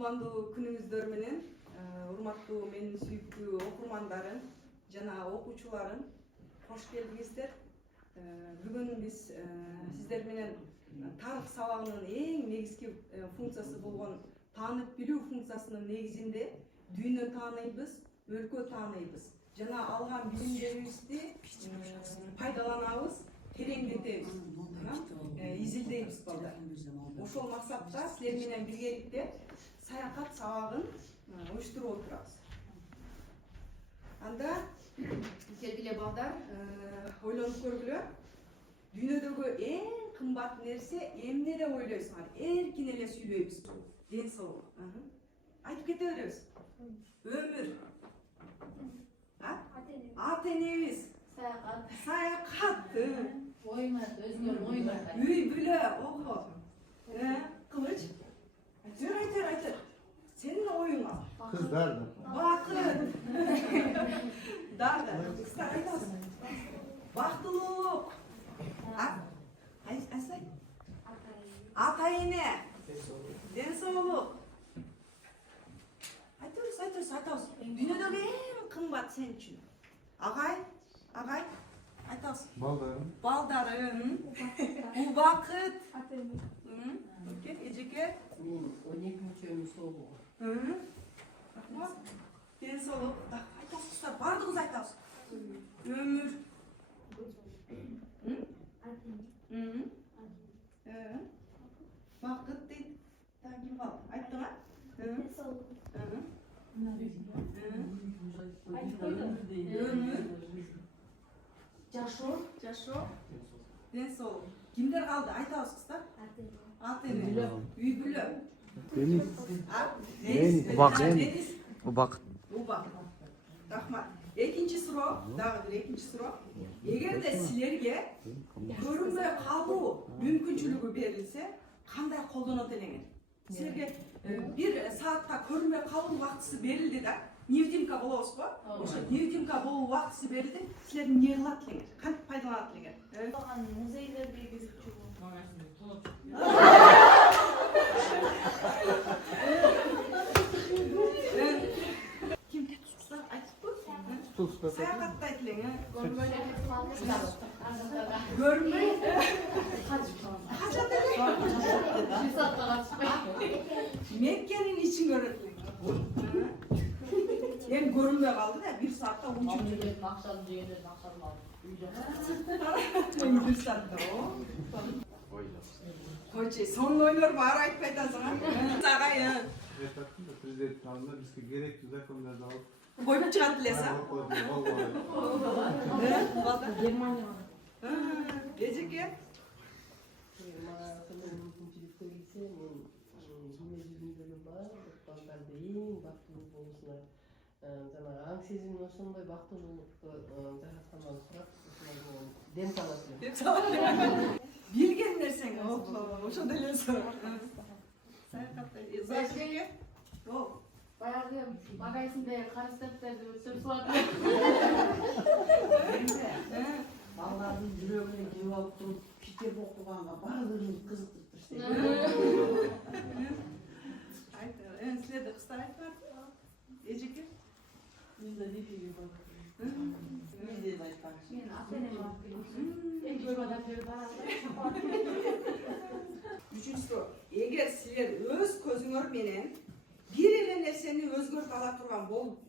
Кутмандуу күнүңүздөр менен урматтуу менин сүйүктүү окурмандарым жана окуучуларым кош келдиңиздер. Бүгүн биз сиздер менен тарых сабагынын эң негизги функциясы болгон таанып билүү функциясынын негизинде дүйнө тааныйбыз, өлкө тааныйбыз жана алган билимдерибизди пайдаланабыз, тереңдетебиз, изилдейбиз балдар. Ошол максатта силер менен биргеликте саякат сабагын уюштуруп отурабыз. Анда келгиле балдар, ойлонуп көргүлө. Дүйнөдөгү эң кымбат нерсе эмне деп ойлойсуңар? Эркин эле сүйлөйбүз. Ден соолук. Айтып кете беребиз. Өмүр. Ата энебиз. Саякат. Оймат, өзгөр оймат. Үй бүлө, ого. Кылыч. Айтыр. Сенин оюңа. Кыздар да. Бакыт. Дарда. Кыздар айтасың. Бактылуулук. Айсай. Ата эне. Ден соолук. Айтабыз. Дүйнөдөгү эң кымбат сен үчүн. Агай. Айтабыз. Балдарым. Убакыт. Эжеке. 12 мүчөмүн соолугу. Ден соолук. Айтасыздар, бардыгыбыз айтабыз. Өмүр. Бакыт дейт. Ким калды? Айттыңа? Өмүр. Жашоо. Ден соолук. Кимдер калды? Айтабыз кыздар. Ата эне. Үй бүлө. Убакыт. Рахмат. Экинчи суроо, дагы бир экинчи суроо. Эгерде силерге көрүнбөй калуу мүмкүнчүлүгү берилсе, кандай колдонот элеңер? Силерге бир саатка көрүнбөй калуу убактысы берилди да, невидимка болобуз го? Ошо невидимка болуу убактысы берилди. Силер эмне кылат элеңер? Кантип пайдаланат элеңер? Музейлерге кирипчү. Ким тутса айтыппы? Саякатта айтылың, көрүнбөй качат эле. Меккенин ичин көрөт элең. Эми көрүнбөй калды да, бир саатта учуп жүрөт. Акчаны жегендер акчаны алып. Бир саатта. Койчу, сонун ойлор бар айтып айтасың, Агай. Президенттин алдында бизге керектүү закондорду алып Коюп чыгат элесиң. Германияга. Эжеке. Мүмкүнчүлүктөр келсе, мен дүйнө жүзүндөгү баардык балдарды эң бактылуу болушуна, жанагы аң сезимин ошондой бактылуулукту жараткандан сурап, дем салат. Билген нерсең, ошондой эле суроо. Саякатта. Эжеке. Баягы магазинде карыз дефтерди өчүрүп салат. Балдардын жүрөгүнө кирип алып туруп, китеп окуганга баардыгын кызыктырып иштейт. Силерде кыздар айтпайбы? Эжеке. Мен да рефиге барып. Мен деп айтканчы. Мен ата энеме алып келдим. Үчүнчү суроо. Эгер силер өз көзүңөр менен бир эле нерсени өзгөртө ала турган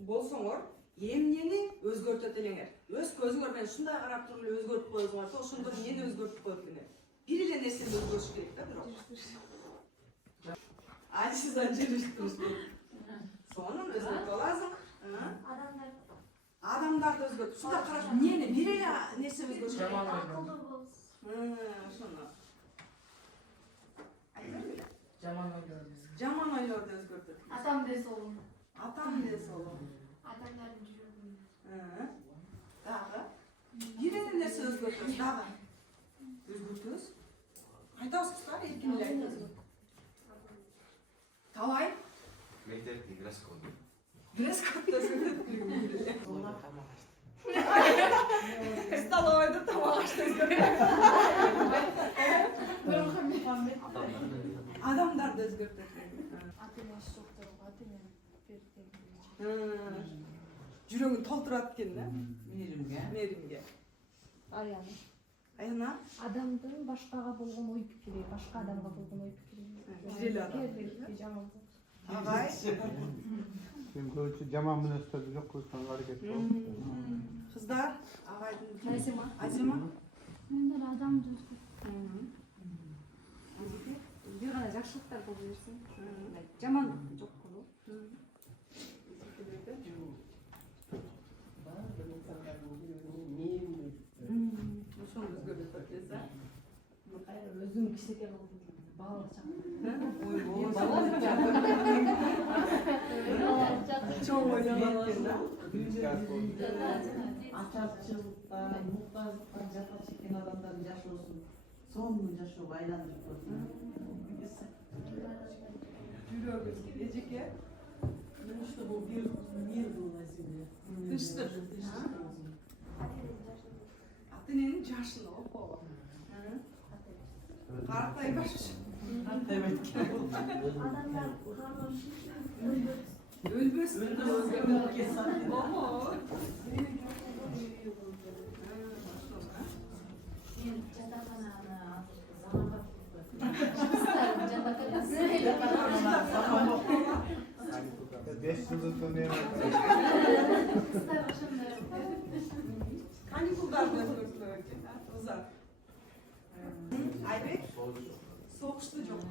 болсоңор, эмнени өзгөртөт элеңер? Өз көзүңөр менен ушундай карап туруп эле өзгөртүп коесуңар, ошондо эмнени өзгөртүп коет элеңер? Бир эле нерсени өзгөрүш керек да, бирок. Айсыздан жүрүш. Сонун өзгөртүп аласың. Адамдарды өзгөртүп. Ушунда карап, эмнени бир эле нерсе өзгөрүш керек? Ошону. Жаман ойлорду өзгөртөт. Атам ден соолугу. Адамдардын жүрөгүн. Дагы. Бир эле нерсе өзгөртөбүз, дагы. Өзгөртөбүз. Айтабыз кыздар, эркин эле айтабыз. Талай. Мектепти дресс-код. Дресс-кодду өзгөртөт. Столовойду тамак ашты өзгөртөт. Адамдарды Анда өзгөртөт. Ата-эне жоктор, ата-эне берди. Жүрөгүн толтурат экен да. Мейримге. Мээримге. Аяны. Аяна Адамдын башкага болгон ой пикири, башка адамга болгон ой пикири. Бир эле адам. Кээде жаман. агай. Sen ko'pchi jamon munosabatda yo'q qilishga harakat qil. Кыздар, агайдын Азима, Азима. Мендер адам жөнсүз. Азике. Бир гана жакшылыктар боло берсин. Жамандык жок боло. Барлық инсандардын жүрөгүнө мейирим. Ошону өзгөртөт десе. Өзүң кичинекей кылдың. Балалык чагында. Балалык чагында. Чоң ойлонгон экен да. Ачарчылыкта, муктаждыктан жапа чеккен адамдардын жашоосун сонун жашоого айландырып койду. Жүрөгүбүз эжеке. Потому что бул мир был на земле. Тыштык. Ата-эненин жашын окугу. Картай баш. Адамдар Өлбөс. Каникулдарды өзгөртүлөт. Узат. Айбек. Согушту жок.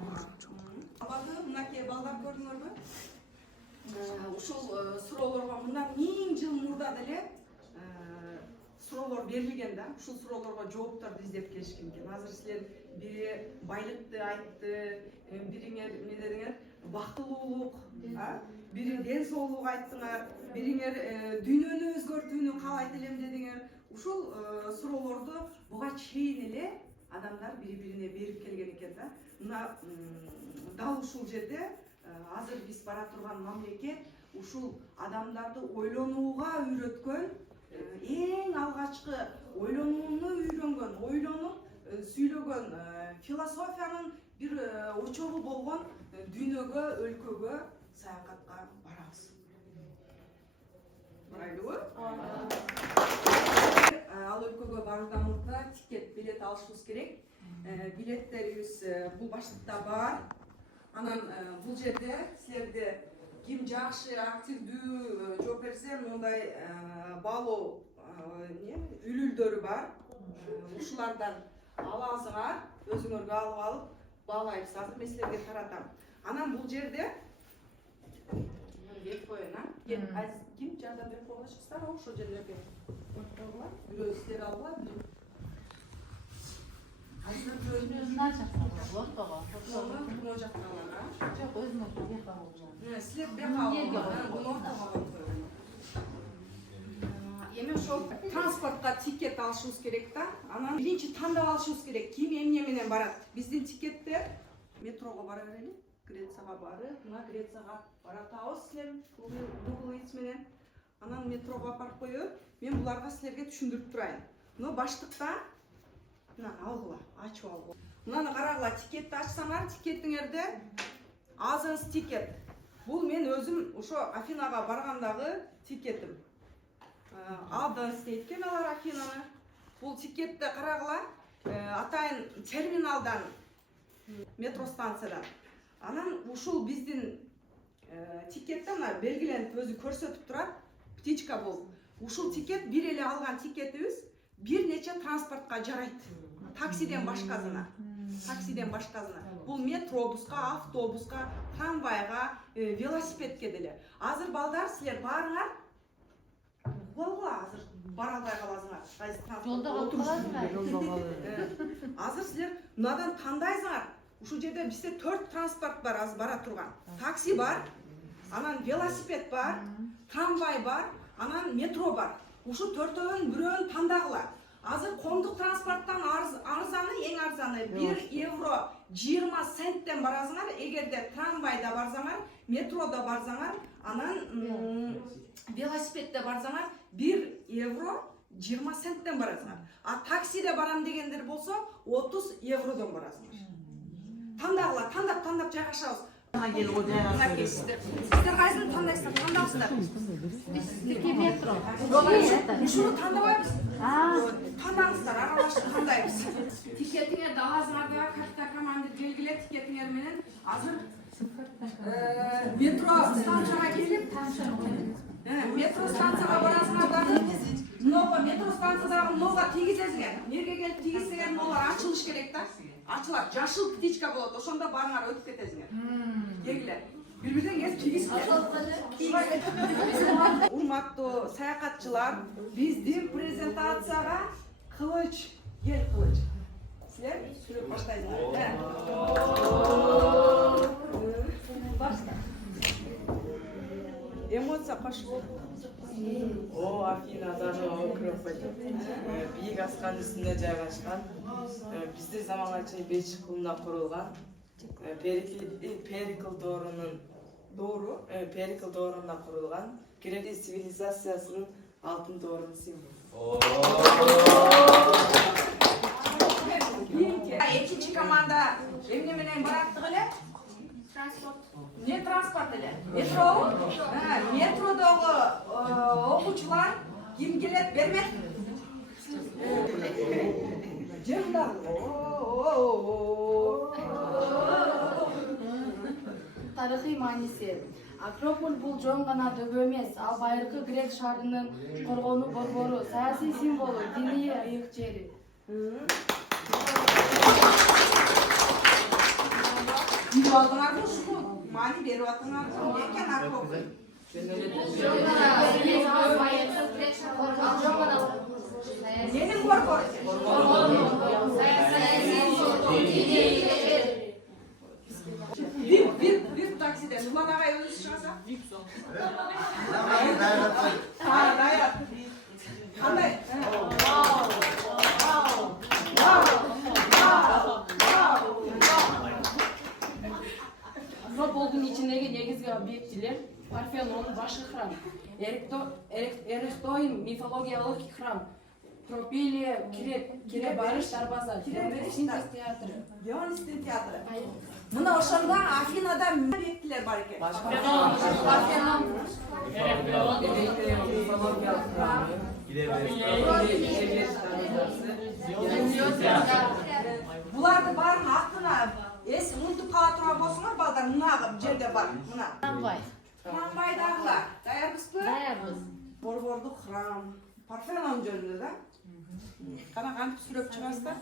Абады мынакей балдар көрдүңөрбү? Ушул суроолорго мындан 1000 жыл мурда деле суроолор берилген да. Ушул суроолорго жоопторду издеп келишкен экен. Азыр силер бири байлыкты айтты, бириңер эмне дедиңер? Бактылуулук, бири ден соолук айттыңар, бириңер дүйнөнү өзгөртүүнү каалайт элем дедиңер. Ушул суроолорду буга чейин эле адамдар бири-бирине берип келген экен да. Мына дал ушул жерде азыр биз бара турган мамлекет ушул адамдарды ойлонууга үйрөткөн, эң алгачкы ойлонууну үйрөнгөн, ойлонуп сүйлөгөн философиянын бир очогу болгон дүйнөгө, өлкөгө саякатка барабыз. Барайлыбы? Ал өлкөгө баруудан мурда тикет, билет алышыбыз керек. Билеттерибиз бул баштыкта бар. Анан бул жерде силерде ким жакшы, активдүү жооп берсе, мындай баалоо үлүлдөрү бар. Ушулардан ала алсаңар, өзүңөргө алып алып баалайбыз. Азыр мен силерге таратам. Анан бул жерде бет коеюн, ким жардам берип коюшсуздар, ошол жерлерге. Бирөө силер алгыла, Мына жактан алам. Жок, өзүнө бияка болду. Силер бияка эми ошол транспортко тикет алышыбыз керек да. Анан биринчи тандап алышыбыз керек. Ким эмне менен барат? Биздин тикеттер метрого бара берели. Грецияга барып, мына Грецияга баратабыз силер Google Eats менен. Анан метрого апарып коёт. Мен буларга силерге түшүндүрүп турайын. Мына баштыкта мына алгыла, ачып алгыла. Мынаны карагыла, тикетти ачсаңар, тикетиңерде Азens тикет. Бул мен өзүм ошо Афинага баргандагы тикетим. Азens дейт экен алар Афинаны. Бул тикетти карагыла, атайын терминалдан, метро станциядан. Анан ушул биздин тикетте мына белгиленип өзү көрсөтүп турат, птичка болуп. Ушул тикет бир эле алган тикетибиз бир нече транспортко жарайт. Таксиден башкасына. Таксиден башкасына. Бул метробуска, автобуска, трамвайга, велосипедке деле. Азыр балдар силер барыңар. Болгула азыр бара албай каласыңар. Жолдо калып каласыңар. Азыр силер мынадан тандайсыңар. Ушул жерде бизде 4 транспорт бар азыр бара турган. Такси бар, анан велосипед бар, трамвай бар, анан метро бар. Ушул 4-өн бирөөнү тандагыла. Азыр коомдук транспорттан арзаны, эң арзаны 1 евро 20 центтен барасыңар. Эгерде трамвайда барсаңар, метрода барсаңар, анан велосипедде барсаңар 1 евро 20 центтен барасыңар. А таксиде барам дегендер болсо 30 евродон барасыңар. Таңдағыла, таңдап жайғашабыз. Келіп о жайға Мынакей сіздер қайсыны таңдайсыздар, таңдаңыздар. метро. Шуны таңдабаймыз. Таңдаңыздар, аралашып таңдаймыз. Тикетіңер далазыңарда картта команды белгіле тикетіңер менен азыр метро станцияға келіп, метро станцияға барасыңарда метро станциядағы нолға тигізесіңер. Неге келіп тигізсеңер нолар ашылыш керек та. Açılar, yaşıl птичка болады, ошонда барыңар өтүп кетесиңер. Келгилер. Бири-бириңерге тигизсиңер. Урматтуу саякатчылар, биздин презентацияга Кылыч, кел Кылыч. Силер сүрөп баштайсыңар. Башта. Эмоция кош. О, Афинадағы Акрополь. Биік асқан үстінде жайғашқан. Біздер заманға чейин 5 жылында құрылған. Перикл доорунда құрылған. Грек цивилизациясының алтын доорунун символу. Экинчи команда эмне менен бараттык эле? Не транспорт эле? Метро? Метродогу окуучулар ким келет берме? Жемдар. Тарыхый мааниси. Акрополь бул жон гана дөбө эмес, ал байыркы грек шаарынын коргонуу борбору, саясий символу, диний ыйык жери. Үйдү алдыңарбы ушуну маани берип атыңарбы? Экен Акрополь. Ненин борбору? Бир таксиде Нурлан агай өзү чыгаса? Даят. Кандай? Акрополдун ичиндеги негизги объектилер Парфенон башкы храм, Эрестоин мифологиялык храм, Пропилия кире барыш дарбаза, Дионисстин театры. Дионисстин театры. Мына ошондо Афинада объектилер бар экен. Парфенон. Буларды баарын аттына эс унутуп кала турган болсоңор балдар мына жерде бар. Мына. Храмбайдагылар. Даярбызбы? Даярбыз. Борбордук храм. Парфенон жөнүндө да. Кана кантип сүрөп чыгасыздар?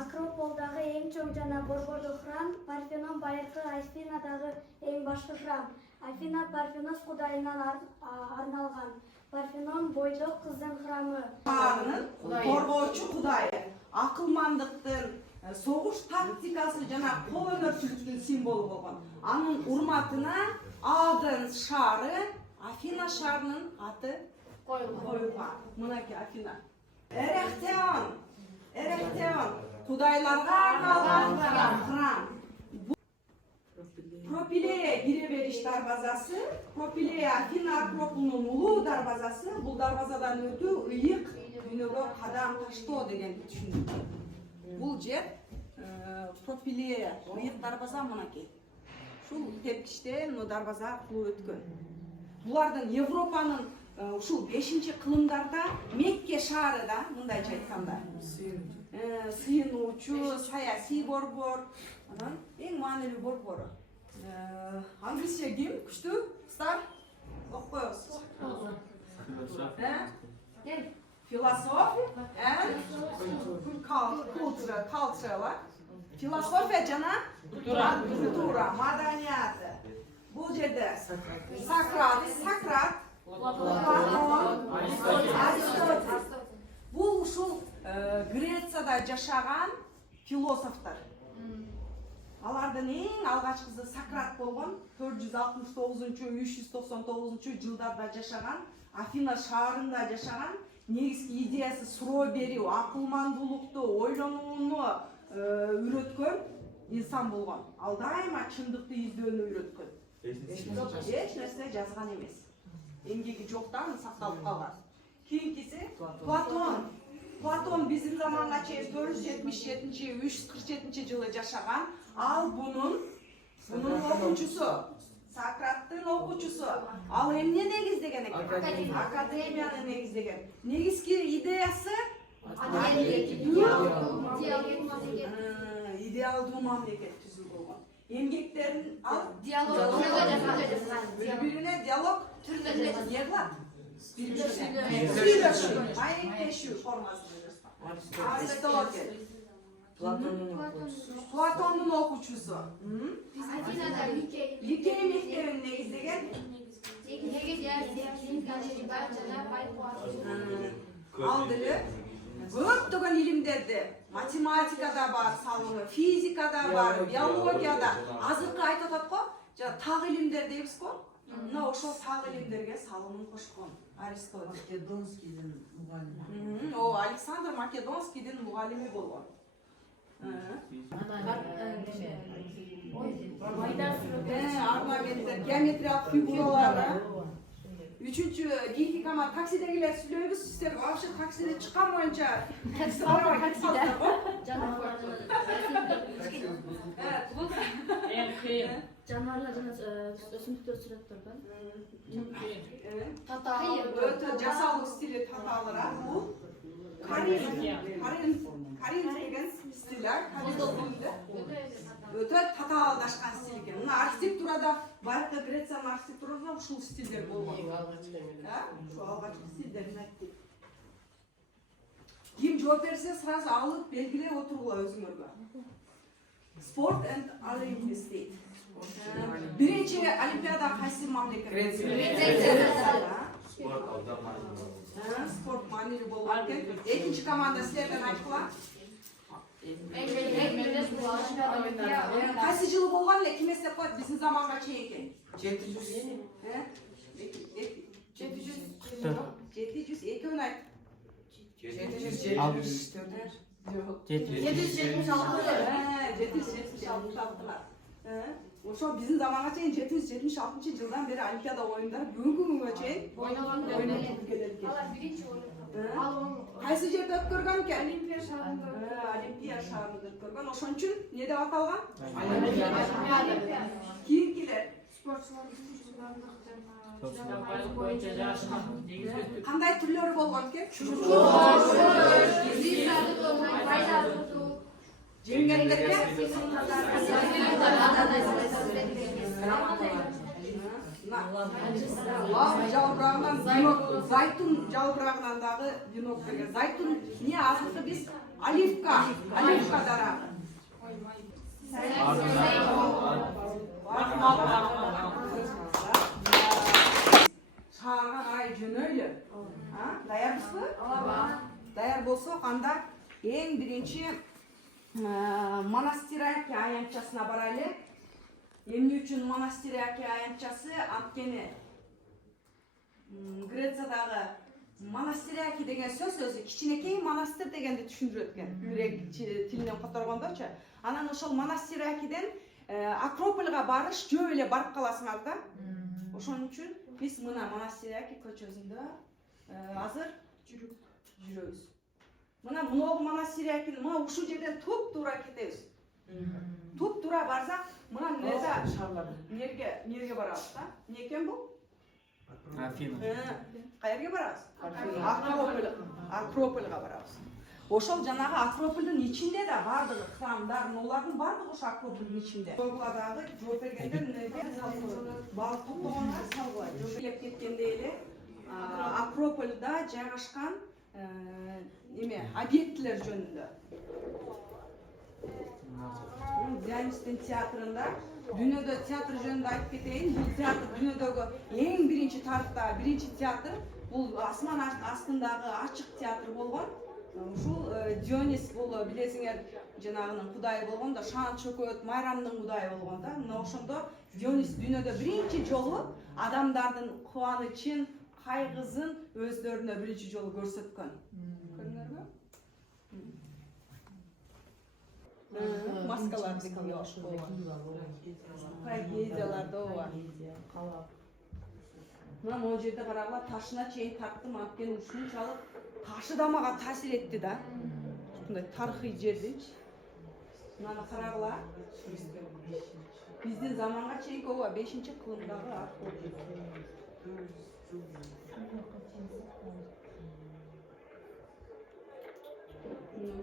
Акрополдагы эң чоң жана борбордук храм Парфенон байыркы Афинадагы эң башкы храм. Афина Парфенос кудайынан арналган. Парфенон бойдок кыздын храмы. Шаарынын коргоочу кудайы. Акылмандыктын, согуш тактикасы жана кол өнөрчүлүктүн символу болгон. Анын урматына Аден шаары, Афина шаарынын аты коюлган. Мынакей Афина. Эрехтеон, кудайларга арналган храм. Пропилея кире бериш дарбазасы, Пропилея Афина Акрополунун улуу дарбазасы. Бул дарбазадан өтүү ыйык дүйнөгө кадам таштоо дегенди түшүндүк. Бул жер Пропилея ыйык дарбаза мынакей. Ушул тепкичте мына дарбаза аркылуу өткөн. Булардын Европанын ушул 5-кылымдарда Мекке шаары да мындайча айтканда сыйынуучу саясий борбор, анан эң маанилүү борбору. Англисче ким күчтүү? Стар? Окуп коебуз. Философия, culture, философия жана культура, маданияты. Бул жерде Сократ, Платон, Аристотель. Бул ушул Грецияда жашаган философтор. Алардын эң алгачкысы Сократ болгон. 469-399 жылдарда жашаган, Афина шаарында жашаган. Негизги идеясы суроо берүү, акылмандуулукту, ойлонууну үйрөткөн инсан болгон. Ал дайыма чындыкты издөөнү үйрөткөн. Эч нерсе жазган эмес. Эмгеги жоктан сакталып калган. Keyingisi Platon. Platon bizim zamanға чейин 477-347 жылы жашаган. Ал bunun окуучусу. Сократтын окуучусу. Ал эмне негиздеген экен? Академияны негиздеген. Негизги идеясы идеалдуу мамлекет түзүү болгон. Эмгектерин ал бири-бирине диалог түрүндө ягылат. Сүйлөшүү, маектешүү формасында. Аристотель. Платондун окуучусу. Ликей мектебин негиздеген. Ал деле көптөгөн илимдерди, математикада бар, салымы, физикада бар, биологияда, азыркы айтып атат го, так илимдер дейбиз го. Мына ошол так илимдерге салымын кошкон Аристотель. Македонскийдин мугалими. Александр Македонскийдин мугалими болгон. Аргументтер, геометриялык фигуралары. Үчүнчү гейкикама таксидегилер сүйлөйбүз, сиздер вообще таксиде чыккан боюнча Жануарлар жана өсүмдүктөр сүрөттөр бар. өтө жасалуу стили татаалыраак. Бул Карин деген стиль, өтө татаалдашкан стиль экен. Мына архитектурада байыркы Грециянын архитектурасында ушул стилдер болгон. Ушул алгачкы стилдерин айттык. Ким жооп берсе, сразу алып белгилеп отургула өзүңөргө. Sport and Olympic State. Биринчи Олимпиада кайсы мамлекет? Спорт маанилүү болгон экен. Экинчи команда силерден айткыла. Кайсы жылы болгон эле ким эстеп коет? Биздин заманга чейинки. 700. 700 экөөнү айт. 776. Ошо биздин заманга чейин 776-жылдан бери Олимпиада оюндары бүгүнкү күнгө чейин ойнотуп келет экен. Кайсы жерде өткөргөн экен? Олимпия шаарында өткөргөн. Ошон үчүн эмне деп аталган? Олимпиада. Кийинкилер кандай түрлөрү болгон экен? Жеңгендерге жалбырагынан зайтун жалбырагынан дагы винок берген. Зайтун эмне азыркы биз оливка дарагы. Шаарга карай жөнөйлү. Даярбызбы? Даяр болсок, анда эң биринчи Монастыряки аянтчасына барайлы. Эмне үчүн Монастыряки аянтчасы? Анткени Грециядагы Монастыряки деген сөз өзү кичинекей монастыр дегенди түшүндүрөт экен. Грек тилинен которгондочу. Анан ошол Монастырякиден Акропольга барыш жөө эле барып каласыңар да. Ошон үчүн биз мына Монастыряки көчөсүндө азыр жүрөбүз. Мына много Монастырякин, мына ушул жерден туп-туура кетебиз. Туп-туура барсак, мына эмнеге барабыз да? Эмне экен бул? Афина. Каерге барабыз? Акропольга барабыз. Ошол жанагы Акропольдун ичинде да бардыгы храмдар, олардын бардыгы ошо Акропольдун ичинде. Сойгуладагы жооп бергендер эмнеге балык топтогонго салгылайт. Жоолеп кеткендей эле Акропольда жайгашкан объектилер жөнүндө. Дионистин театрында дүйнөдө театр жөнүндө айтып кетейин. Бул театр дүйнөдөгү эң биринчи тарыхта биринчи театр. Бул асман астындагы ачык театр болгон. Ушул Дионис бул билесиңер жанагынын кудайы болгон да, шаан чөкөт, майрамдын кудайы болгон да. Мына ошондо Дионис дүйнөдө биринчи жолу адамдардын кубанычын, кайгысын өздөрүнө биринчи жолу көрсөткөн. Көрдүңөрбү? Маскалар декалаш болгон. Трагедиялар да бар. Мына могу жерде карагыла ташына чейин тарттым, анткени ушунчалык ташы да мага таасир этти да. Мындай тарыхый жердинчи. Мынаны карагыла. Биздин заманга чейинки ооба 5-кылымдагы ат болду.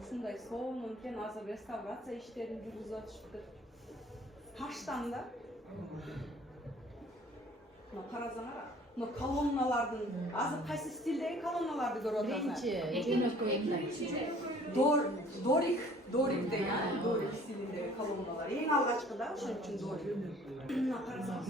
Ушундай сонун экен, азыр реставрация иштерин жүргүзүп атышыптыр. Таштан да. Мына карасаңар, мына колонналардын азыр кайсы стилдеги колонналарды көрүп атасыңар? Дорик деген, Дорик стилиндеги колонналар. Эң алгачкы да, ошон үчүн Дорик. Мына карасаңар,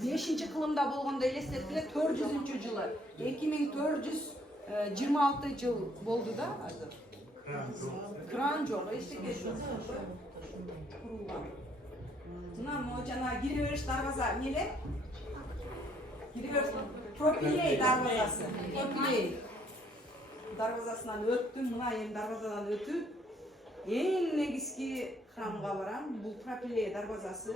бешинчи кылымда болгондо элестеткиле 400-жылы, 2426 жыл болду да азыр. Кран жок, эчтеке жок. Курулган. Мына жана кире бериш дарбаза эмнеле? Кире бериш пропилей дарбазасы. Пропилей дарбазасынан өттүм, мына эми дарбазадан өтүп, эң негизги храмга барам. Бул пропилей дарбазасы.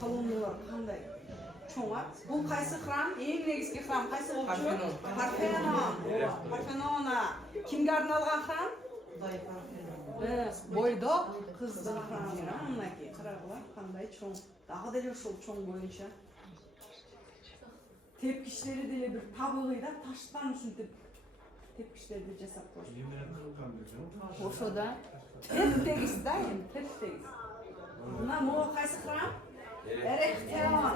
Колонналар кандай чоң ат. Бул кайсы храм? Эң негизги храм кайсы болчу? Парфенон. Парфенона. Кимге арналган храм? Бойдок кыздын храмы. Мынакей карагыла кандай чоң. Дагы деле ошол чоң боюнча. Тепкиштери деле бир табыгый да, таштан ушинтип тепкиштерди жасап коюшту. Ошо да. Теп-тегиз да, эми теп-тегиз. Мына могу кайсы храм? Эрехтеон.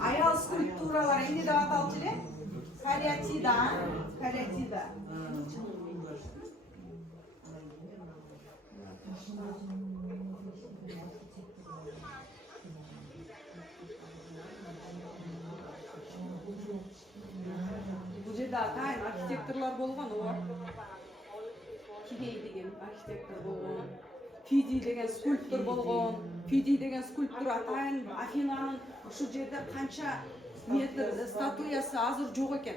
Аял скульптуралар эмне деп аталчу эле? Кариатида. Кариатида. Бул жерде атайын архитекторлор болгон, ооба. Кирей деген архитектор болгон. Фиди деген скульптор болгон. Фиди деген скульптор атайын Афинанын ушул жерде канча метр статуясы азыр жок экен.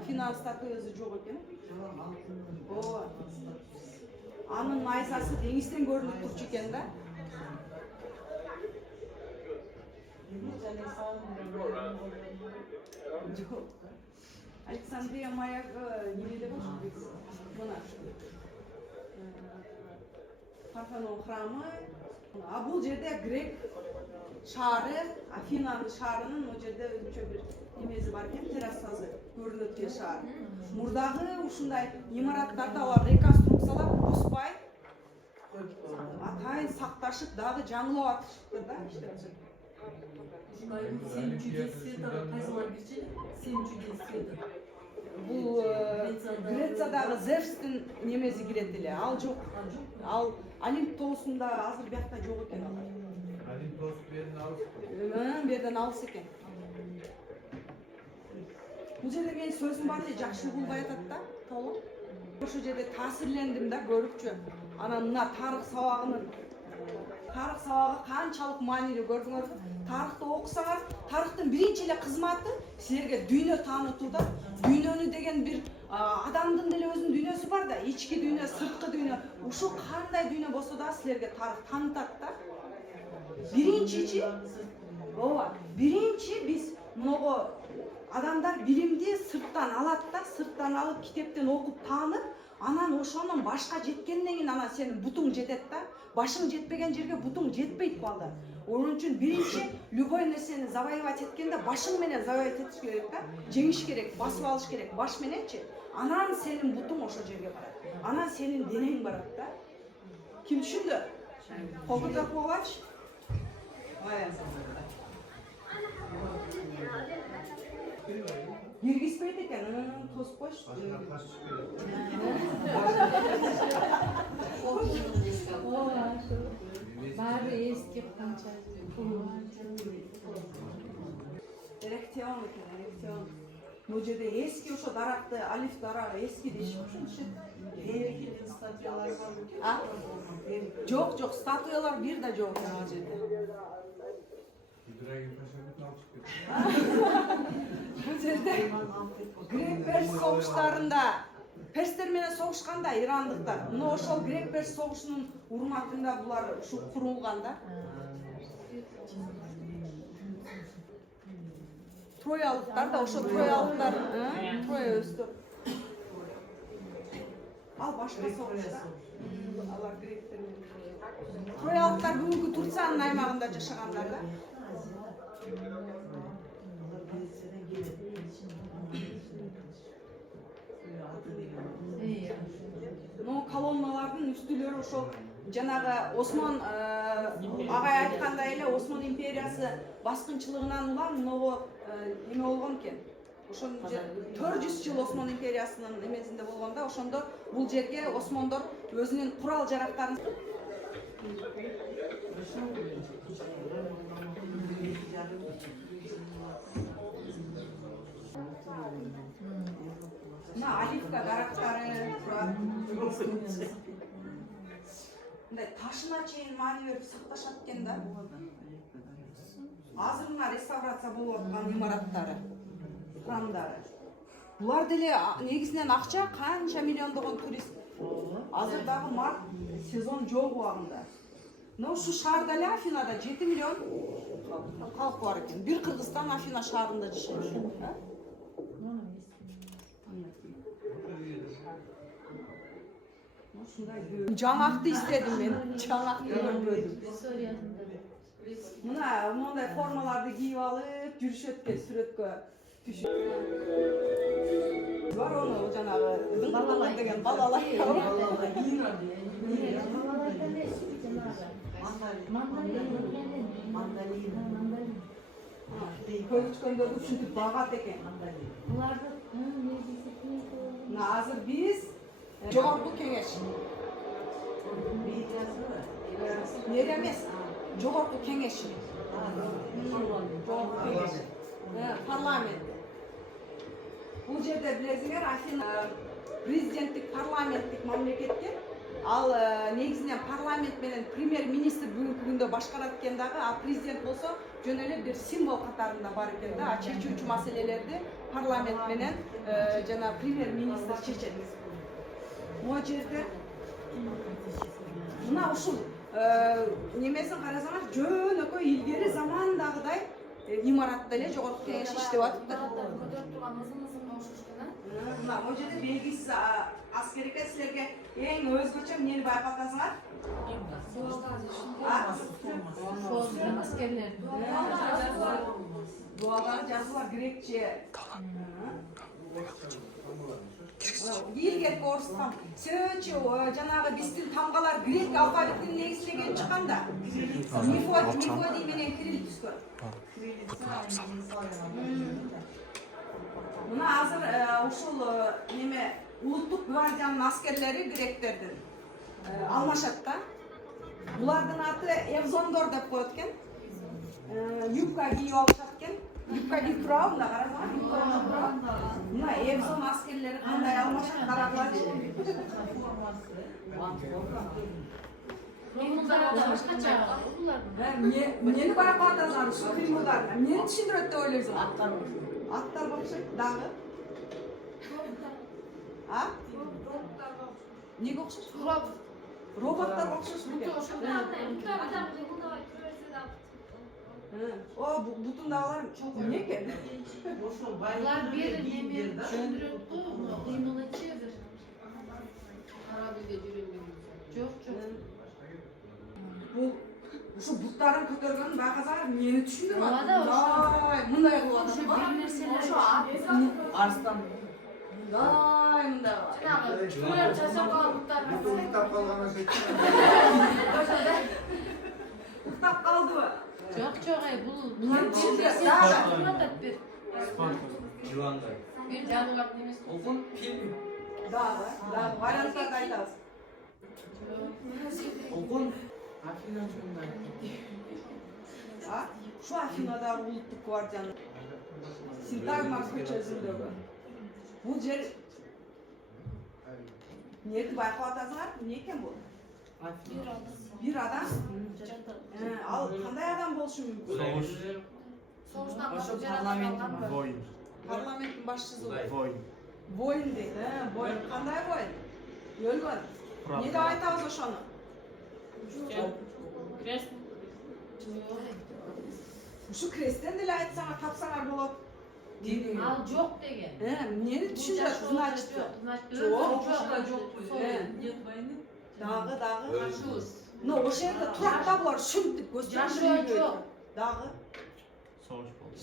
Афинанын статуясы жок экен. Ооба. Анын найзасы деңизден көрүнүп турчу экен да. Жок. Александрия маягы немеде болчу? Мына. Парфенон храмы. А бул жерде грек шаары, Афинанын шаарынын о жерде өзүнчө бир немеси бар экен, террасасы көрүнөт экен шаар. Мурдагы ушундай имараттарды алар реконструкциялап, бузбай, атайын сакташып, дагы жаңылап атышыптыр да, иштеп. Бул Грециядагы Зевстин немеси кирет эле, ал жок. Ал Олимп тоосунда азыр биякта жок экен ал. Олимп тоосу Берден алыс экен. Бул жерде мен сөзүм бар эле, жакшы угулбай атат да, толук. Ошол жерде таасирлендим да, көрүпчү. Анан мына тарых сабагы канчалык маанилүү көрдүңөрбү? Тарыхты окусаңар, тарыхтын биринчи эле кызматы силерге дүйнө таанытууда. Дүйнөнү деген бир адамдын деле өзүнүн дүйнөсү бар да, ички дүйнө, сырткы дүйнө. Ушул кандай дүйнө болсо да силерге тарых таанытат да. Биринчи, ооба, биринчи биз мынго адамдар билимди сырттан алат да, сырттан алып китептен окуп таанып, анан ошонун башка жеткенден кийин анан сенин бутуң жетет да. Башың жетпеген жерге бутуң жетпейт балдар. Onun için birinci любой нерсени завоевать etkende başın menen завоевать etiş керек да, жеңиш керек, басып алыш керек, баш мененчи. Анан сенин бутуң ошо жерге барат. Анан сенин денең барат да. Ким түшүндү? Кокутак болгач. Киргизбейт экен, тосуп койчу. Баары эски канча. Эректион экен, эректион. Бул жерде эски ошо даракты, алиф дарагы эски дейшип ошентишет. Эрикилин статуялар бар. А? Жок, жок, статуялар бир да жок экен ал жерде. Бул жерде грек-перс согуштарында перстер менен согушканда ирандыктар. Мына ошол грек-перс согушунун урматында булар ушу курулган да. Троялыктар да ошо троялыктар, Троя өстү. Ал башка согушта. Алар гректер менен. Троялыктар бүгүнкү Турциянын аймагында жашагандар да. Но колонналардын үстүлөрү ошол жанагы Осман агай айткандай эле Осман империясы баскынчылыгынан улам могу эме болгон экен. Ошон 400 жыл Осман империясынын эмесинде болгондо ошондо бул жерге осмондор өзүнүн курал жарактарын мына оливка дарактары турат. Мындай ташына чейин маани берип сакташат экен да. Азыр мына реставрация болуп аткан имараттары, храмдары. Булар деле негизинен акча канча миллиондогон турист. Азыр дагы март сезон жок убагында. Но ушу шаарда эле Афинада 7 миллион калк бар экен. Бир Кыргызстан Афина шаарында жашайт. Жаңакты издедим мен, жаңакты көрбөдүм. Мына мондай формаларды кийип алып, жүрүшөт экен сүрөткө түшүп. Бар ону жанагы балалар деген балалар. Көчкөндөрдү ушинтип багат экен. Мына азыр биз жогорку кеңеш. Нер эмес, жогорку кеңеш. Жогорку кеңеш. Парламент. Бул жерде билесиңер, Афина президенттик парламенттик мамлекетке. Ал негизинен парламент менен премьер-министр бүгүнкү күндө башкарат экен дагы, а президент болсо жөн эле бир символ катарында бар экен да. Чечүүчү маселелерди парламент менен жана премьер-министр чечет. Могу жерде мына ушул немесин карасаңар жөнөкөй илгери замандагыдай имаратта эле жогорку кеңеш иштеп атыптыр. Мына могу жерде белгисиз аскер экен, силерге эң өзгөчө эмнени байкатасыңар? Аскерлер. Дуалар жазылар грекче. Илгерки орустан сөчү жанагы биздин тамгалар грек алфавитинин негизинде келип чыккан да. Мефодий менен Кирилл түзгөн. Мына азыр ушул неме улуттук гвардиянын аскерлери гректердин алмашат да. Булардын аты Эвзондор деп коет экен. Юбка кийип алышат экен. Юбка кийип турабы, мына карасаңар, юбка кийип турабы. Мына Эвзон аскерлери кандай алмашат карагылачы. Эмнени байкап атасыңар ушул кыймылдарды? Эмнени түшүндүрөт деп ойлойсуң? Аттарга окшойт дагы. Неге окшош? Роботтарга окшош экен. О, бутундагылар эмне экен? Булар бир неме түшүндүрөт го, кыймылычы бир. Корабльде жүргөн. Жок. Бул ушу буттарын көтөргөн байкасаңар эмнени түшүндүрөт? Мындай кылып атат. Бир нерселер. Арстан. Мындай. Чуяр жасап калыптар. Уктап калган экен. Уктап калдыбы? Жок, бул Жыландай. бир жаныбар немес. Окун фильм. Дагы варианттарды айтабыз. Окун Афина жөнүндө. Şu Afina'da Uluttuk Gvardiyanın Sintagma көчөсүндөгү. Бул жер Нерди байкап атасыңар? Эмне экен бул? Бир адам. Ал кандай адам болушу мүмкүн? Соғыштан Соғыштан Ошо башка парламенттин воин. Парламенттин башчысы. Воин. Boyun deydi. Boyun. Qanday boyun? Ölgön. Ne de aytабыз ошону? Крест. Şu kresten деле айтсаңар, тапсаңар болот. Дедиң. Ал жок деген. Эмнени түшүнөт? Значит. Дагы. Ну, ошол жерде туракта булар шүмтүп көздөшүп. Дагы. Soğuş oldu.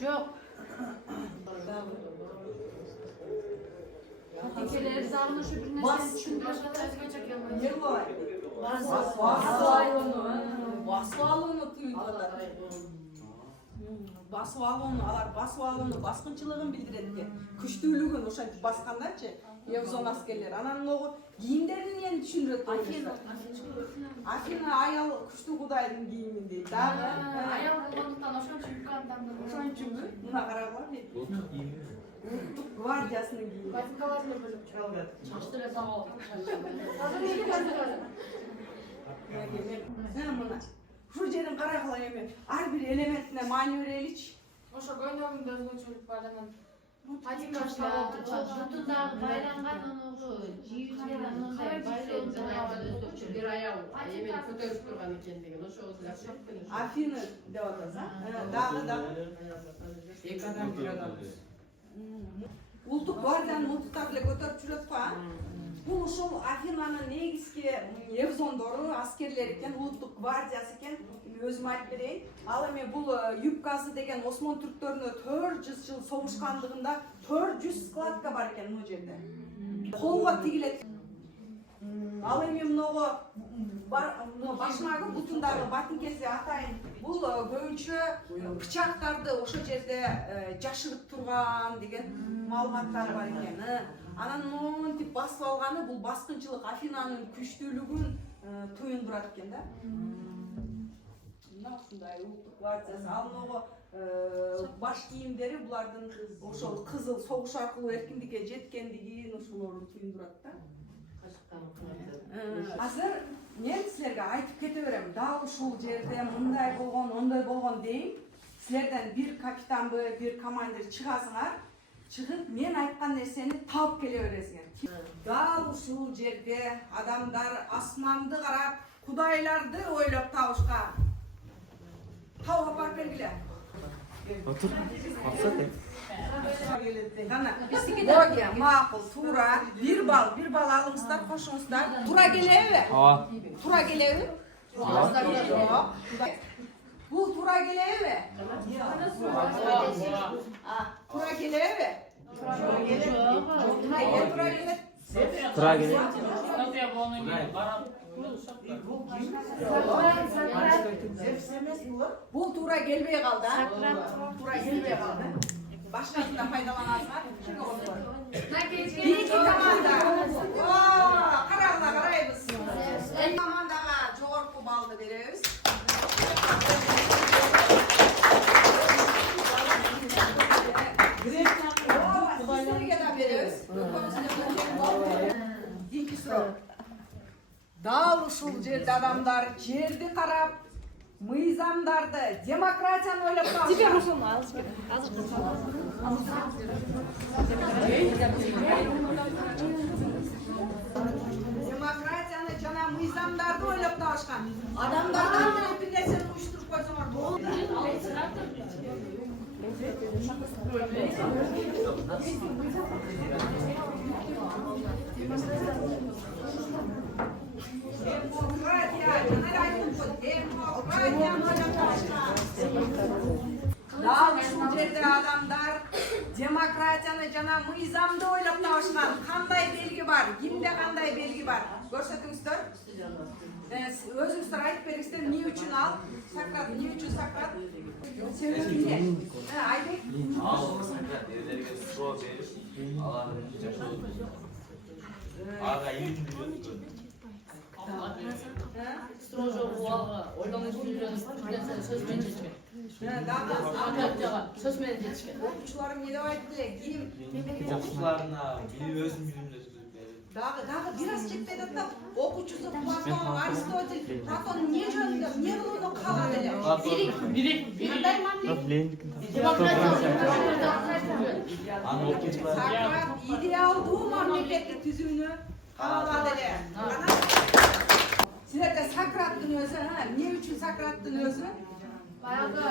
Жок. Икелери сагынышып бир нерсени түшүндүрүп өзгөчө келбейт. Не булай? Басып алууну тыйып атат. Басып алууну, алар басып алууну баскынчылыгын билдирет экен. Күчтүүлүгүн ошентип баскандачы. Евзон аскерлер. Анан могу кийимдерин эмнени түшүндүрөт? Афина аял күчтүү кудайдын кийимин дейт. Дагы Аял болгондуктан ошончо юбканы тандап. ошончубу? Мына карагыла. Улуттук гвардиясынын кийими. Батикаларына бөлүп чыгат. Чачты эле сабап. Мына. Ушул жерин карагыла эми. Ар бир элементине маани береличи. Ошо көйнөгүндө өзгөчөлүк бар анан. Патикаштар жутундагы байланган онугу жийилген анандай байланган бир аял эмени көтөрүп турган экен деген ошол эле. Афина деп атасыз, Дагы. Эки адам бир адам. Улуттук гвардиянын улуттар эле көтөрүп жүрөт го. Бул ошол Афинанын негизги эвзондору, аскерлери экен, улуттук гвардиясы экен. Өзүм айтып берейин. Ал эми бул юбкасы деген Осмон түрктөрүнө 400 жыл согушкандыгында 400 складка бар экен бул жерде. Колго тигилет. Ал эми мыногу башмагы бутундагы батинкеси атайын. Бул көбүнчө бычактарды ошол жерде жашырып турган деген маалыматтар бар экен. Анан монтип басып алганы бул баскынчылык Афинанын күчтүүлүгүн туюндурат экен да. Ушундай улуттук гвардиясы. Ал могу баш кийимдери булардын ошол кызыл согуш аркылуу эркиндикке жеткендигин ошолорду туюндурат да. Азыр мен силерге айтып кете берем. Дал ушул жерде мындай болгон, ондой болгон дейм. Силерден бир капитанбы, бир командир чыгасыңар. Чыгып мен айткан нерсени таап келе бересиңер. Дал ушул жерде адамдар асманды карап, кудайларды ойлоп табышкан. Tavuk var belgile. Otur. Maksat et. Logiya, maqul, tura, bir bal alыңыздар, қошыңыздар. Тура келеби? Тура келеби? Бұл тура келеби? Тура келеби? Tuра gel. Бұл тура келбей қалды. Тура келбей қалды. Başkasında faydalanasınlar. İki komanda. Kararına karayımız. Komandaga çoğurku baldı veriyoruz. Sizlerge de veriyoruz. Dinki soru. Dal uşul жерде адамдар жерди карап, мыйзамдарды, демократияны ойлоп калышат. Тебе ошону алыш керек. Демократияны жана мыйзамдарды ойлоп табышкан. Адамдардан бир нерсени уюштуруп койсоңор болот. Дал ушул жерде адамдар демократияны жана мыйзамды ойлоп табышкан. Кандай белги бар? Кимде кандай белги бар? Көрсөтүңүздөр. Өзүңүздөр айтып бериңиздер, эмне үчүн ал Сократ, эмне үчүн Сократ? Себеби эмне? Айбек? Ал Сократ элдерге суроо берип, алардын жашоо ага илимди өткөн. Строжо буалга ойлонуп жүргөн нерсени сөз менен чечкен. Сөз менен чечкен. Окуучуларым эмне деп айтты эле? Ким? Окуучуларына өзүм билимди өткүзүп берип. Дағы biraz жетпей жатат. Оқучысы Платон, Аристотель, Платон не жөнінде, не қылуды қалады эле. Сократ идеалдуу мамлекетти түзүүнү каалады эле. Силерде Сократтын өзү, эмне үчүн Сократтын өзү? Баягы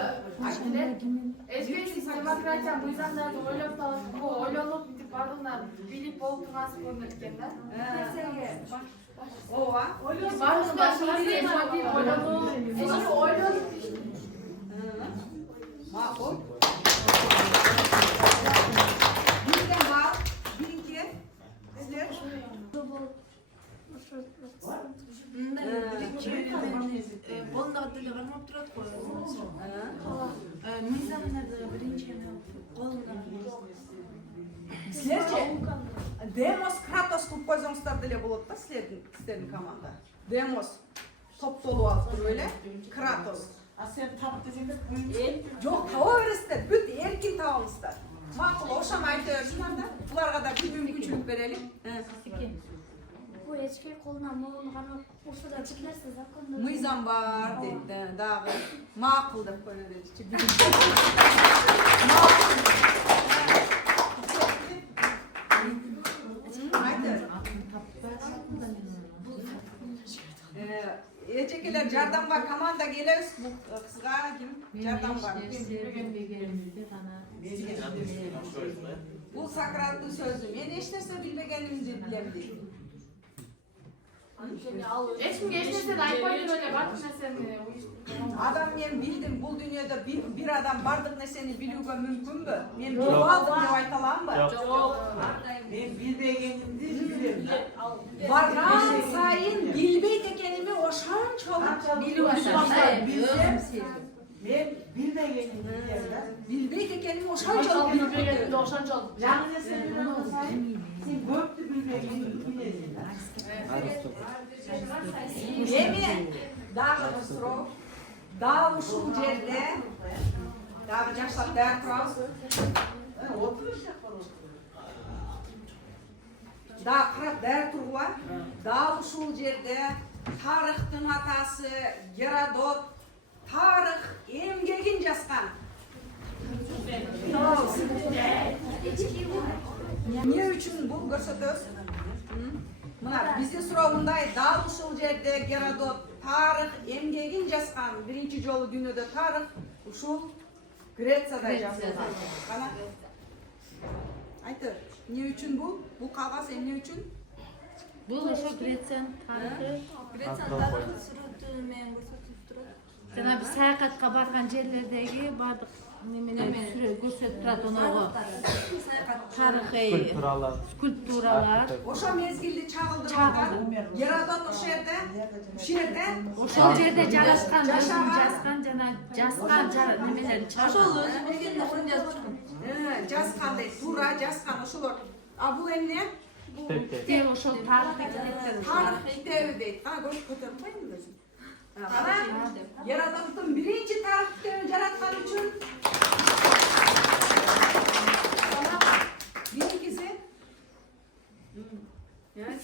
эсбек демократия мыйзамдарды ойлоп табып, ойлонуп бүтүп бардыгына бийлик болуп турган көрүнөт экен да. Ооба. Бардыгына ойлонуп Макул. Бирден бал, биринки. Силер? Қолындағы тілі қармап тұрады ғой. Мизамдарды бірінші қолына. Силерчи Дemos, Кратос кылып койсоңуздар деле болот да силердин команда. Дemos топтолуп алып туруп эле. Кратос. А сен тап десеңдер қойыңыз. Жок, таба бересиздер. Бүт эркин табыңыздар. Макул, ошону айта берсиңер да. Буларга да бир мүмкүнчүлүк берели. Bu eski koluna molunu kanıp Ursu'da çıklarsa zakonda. Мыйзам бар dedi. Дагы макул деп койгон дечи. Эчекелер жардамга команда келебиз. Бул кызга ким жардамга? Бул Сократтын сөзү. Мен эч нерсе билбегенимди билем дейт. Ешкімге еш нәрсені айтпай жүріп эле бардык нерсени Адам мен билдим, бул дүйнөдө бир адам бардык нерсени билүүгө мүмкүнбү? Мен билип алдым деп айта аламбы? Жок. Мен билбегенимди билем. Барган сайын билбейт экеними ошончолук билүү баштайм. Мен билбегенимди билем да. Билбейт экеними ошончолук билип Билбегенди ошончолук. Жаңы нерсени билген сайын сен көптү билбегениңди билесиң да. Эми дагы бир суроо. Дал ушул жерде дагы жаштап даяр турабыз. Дагы карап даяр тургула. Дал ушул жерде тарыхтын атасы Геродот тарых эмгегин жазган. Эмне үчүн бул көрсөтөбүз? Мына биздин суроо мындай, дал ушул жерде Геродот тарых эмгегин жазган. Биринчи жолу дүйнөдө тарых ушул Грецияда жазылган. Кана? Айтыр, эмне үчүн бул? Бул кагаз эмне үчүн? Бул ошо Грециянын тарыхы. Грецияның тарыхы сүрөтү менен көрсөтүлүп турат. Жана биз саякатка барган жерлердеги бардык неменен көрсөтүп турат оногу. Тарыхый скульптуралар. Ошо мезгилди чагылдырган. Геродот ошол жерде Ошол жерде жашкан, жазган жана жазган неменен Ошол өзү билген нерсени жазып чыккан. жазган дейт, туура жазган ошолор. А бул эмне? китеп ошол тарыхый китептер. Тарых китеби дейт. Кана көрүп көтөрүп коюңуз өзү. Кана Геродоттун биринчи тарых китебин жараткан үчүн биринкиси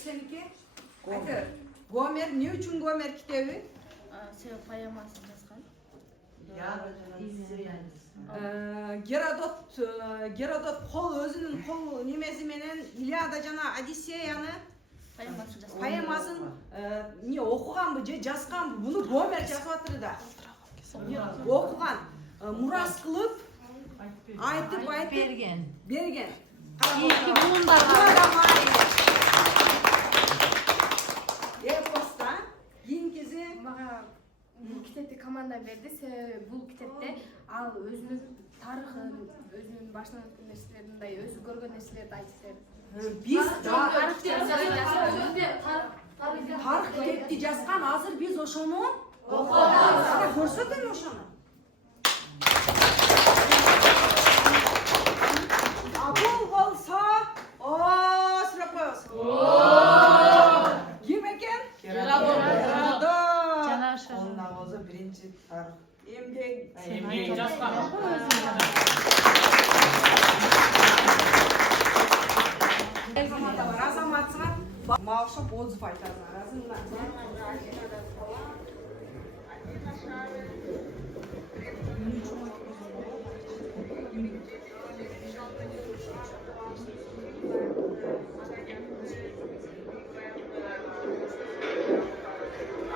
сеники айтыр. Гомер эмне үчүн Гомер китеби? Себеп поэмасын жазган. Геродот кол өзүнүн кол немеси менен Илиада жана Одиссеяны поэмасын не окуганбы же жазганбы? Буну Гомер жазып атыр да. Окуган, мурас кылып, айтып берген. Эки буундарга Эпоста кийинкиси Мага бул китепти команда берди. Себеби бул китепте ал өзүнүн тарыхын, өзүнүн башынан өткөн нерселерди, мындай өзү көргөн нерселерди айтып берди. биз Тарых китепти жазган, азыр биз ошону окуябыз. Көрсөтөм ошону. Бул болсо, сурап коебуз. Ким экен? Геродот. жана ошо Колуна болсо биринчи тарых. Эмгек жазган. Азамат бар, азаматсыңар Мага окшоп отзыв айтасың, аразыңда.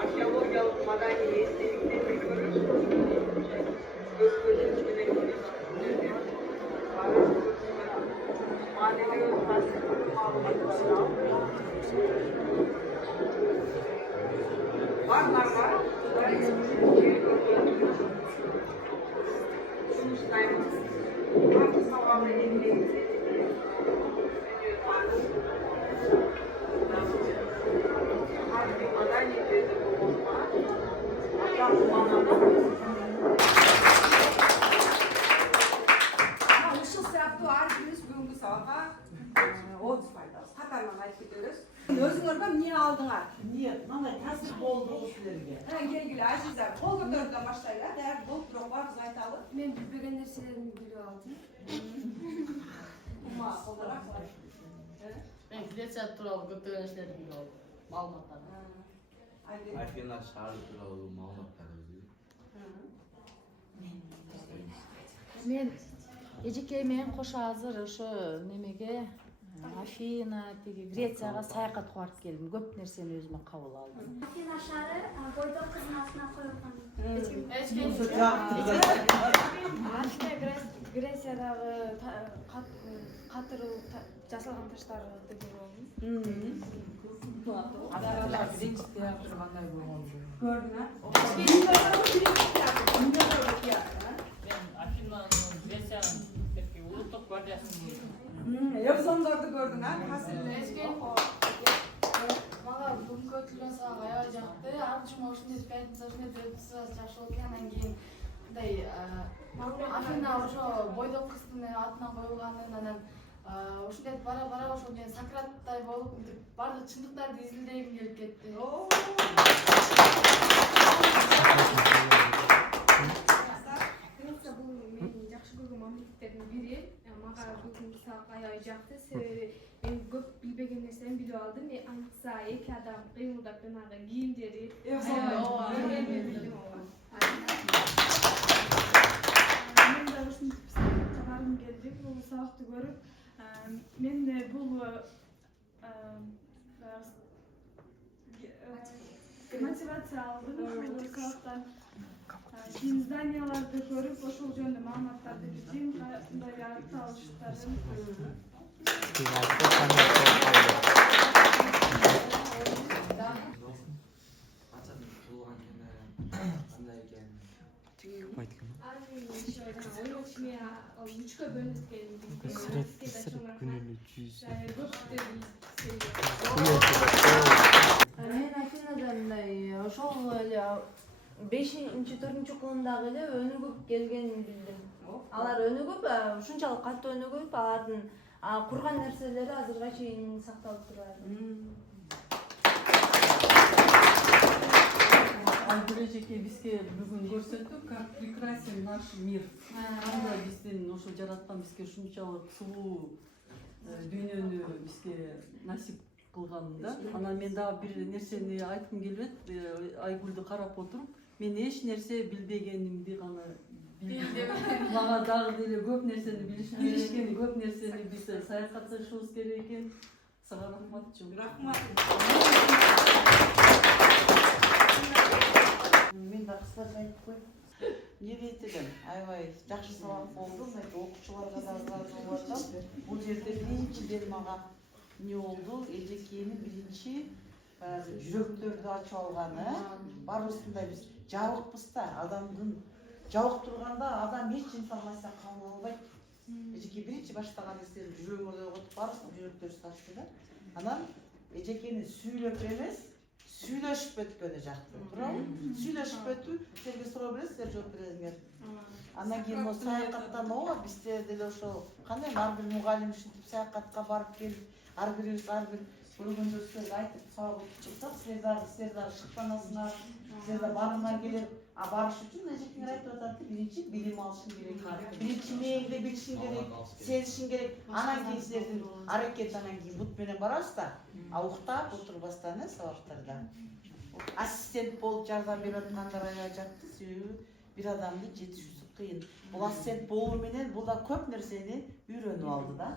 Археологиялық madani естеліктерді көріп, Ушул сыяктуу ар бирибиз бүгүнкү сабакка отзыв айтабыз. Катарынан айтып кетебиз. Өзүңөргө эмне алдыңар? Нет, мындай таасир болду силерге. Келгиле Азиза, кол көтөрүүдөн баштайлы. Даяр болуп бирок баарыбыз айталы. Мен билбеген нерселерди билип алдым. Ума, колдорак. Мен Греция тууралуу көптөгөн нерселерди билип алдым. Маалыматтарды. Афина шаары тууралуу маалыматтарды Мен эжекей менен кошо азыр ошо немеге Афина, Грецияга саякатка барып келдим. Көп нерсени өзүмө кабыл алдым. Афина шаары бойдок кыздын атына коюлган. Грециядагы катыруу жасалган таштарды көргөнмүн. Көрдүң, Мен Афинанын Грециянын улуттук гвардиясын Эвзондорду көрдүң, Мага бүгүнкү өтүлгөн сабак аябай жакты. Ар жума ушундай пятница, ушундай жакшы болуп кетти. Андан кийин мындай Афина ошо бойдок кыздын атынан коюлганын, анан ушундай бара ошо Сократтай болуп, баардык чындыктарды изилдегим келип кетти. Греция бул менин жакшы көргөн мамлекеттердин бири. Мага бүгүнкү сабак аябай жакты. Себеби мен көп билбеген нерселерди билип алдым. Айныкса эки адам кыймылдап жанагы кийимдери Мен да ушинтип сабакка баргым келди. Бул сабакты көрүп, мен бул мотивация алдым ушул сабактан. Кийин зданияларды көрүп, ошол жөнүндө маалыматтарды билдим, кандай аталыштарын. Үчкө бөлүнүп Мен Афинадан мындай ошол эле 5-4 кылымдагы эле өнүгүп келгенин билдим. Алар өнүгүп, ушунчалык катуу өнүгүп, алардын курган нерселери азырга чейин сакталып турат. Эжеке бизге бүгүн көрсөттү, как прекрасен наш мир. Кандай биздин ошо жараткан бизге ушунчалык сулуу дүйнөнү бизге насип кылган да. Анан мен дагы бир нерсени айткым келет. Айгүлдү карап отуруп, мен эч нерсе билбегенимди гана билдим. Мага дагы деле көп нерсени билишкен, көп нерсени биз саякатташыбыз керек экен. Сага рахмат. Рахмат. Мен да кыскача айтып коеюн. Не дейт элем, аябай жакшы сабак болду. Окуучуларга дагы жолбошкон. Бул жерде биринчиден мага не болду? Эжекейнин биринчи жүрөктөрдү ачып алганы. Баарыбыздай биз жабыкпыз да, адамдын жабык турганда адам эч информация кабыл албайт. Эжекей биринчи баштаган нерсе жүрөгүңөрдө отуруп баарыбыздын жүрөктөрүбүз ачты да. Анан эжекейни сүйлөп эмес, сүйлөшүп өткөнү жакты. Туурабы? Сүйлөшүп өтүп, силерге суроо берет, силер жооп бересиңер. Андан кийин могу саякаттан ооба бизде деле ошол кандай ар бир мугалим ушинтип саякатка барып келип, ар бирибиз ар бир көргөндө силерге айтып сабак өтүп чыксак, силер дагы шыктанасыңар, силер да барыңар келет. А барыш үчүн эжекеңер айтып атат, биринчи билим алышың керек, биринчи мээңде билишиң керек, сезишиң керек. Анан кийин силердин аракет, анан кийин бут менен барасыз да, а уктап отурбастан сабактарда. Ассистент болуп жардам берип аткандар аябай жакты, себеби бир адамды жетишүүсү кыйын. Бул ассистент болуу менен бул да көп нерсени үйрөнүп алды да.